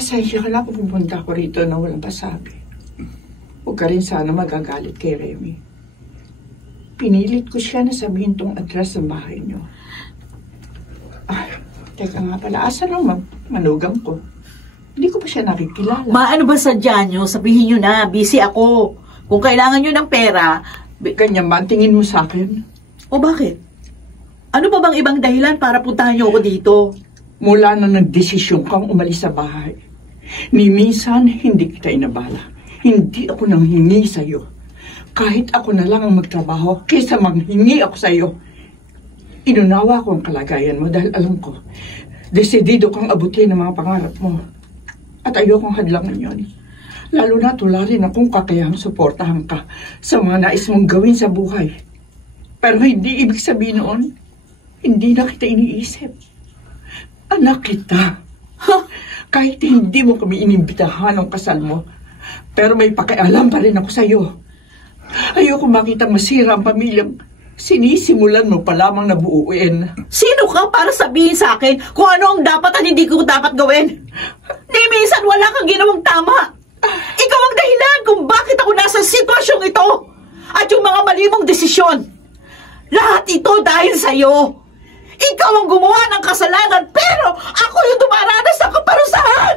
Pasensya ka na kung pupunta ko rito na walang pasabi. Huwag ka rin sana magagalit kay Remy. Pinilit ko siya na sabihin tong address ng bahay niyo. Teka nga pala, asan ang manugang ko? Hindi ko pa siya nakikilala. Ano ba sadya nyo? Sabihin nyo na, busy ako. Kung kailangan nyo ng pera... Ganyan ba ang tingin mo sa akin? O bakit? Ano pa bang ibang dahilan para puntahan nyo ako dito? Mula na nagdesisyon kang umalis sa bahay, ni minsan hindi kita inabala. Hindi ako nanghingi sa'yo. Kahit ako na lang ang magtrabaho, kaysa manghingi ako sa'yo. Inunawa ko ang kalagayan mo dahil alam ko, desidido kang abutin ang mga pangarap mo. At ayokong hadlangan yon. Lalo na tularin akong kakayahang suportahan ka sa mga nais mong gawin sa buhay. Pero hindi ibig sabihin noon, hindi na kita iniisip. Anak kita. Kahit hindi mo kami inimbitahan ng kasal mo, pero may pakialam pa rin ako sa'yo. Ayoko makita masira ang pamilyang sinisimulan mo pa lamang na buuin. Sino ka para sabihin sa akin kung ano ang dapat at hindi ko dapat gawin? Di minsan wala kang ginawang tama. Ikaw ang dahilan kung bakit ako nasa sitwasyong ito at yung mga mali mong desisyon. Lahat ito dahil sa'yo. Ikaw ang gumawa ng kasalanan pero ako yung dumaranas ng kaparusahan.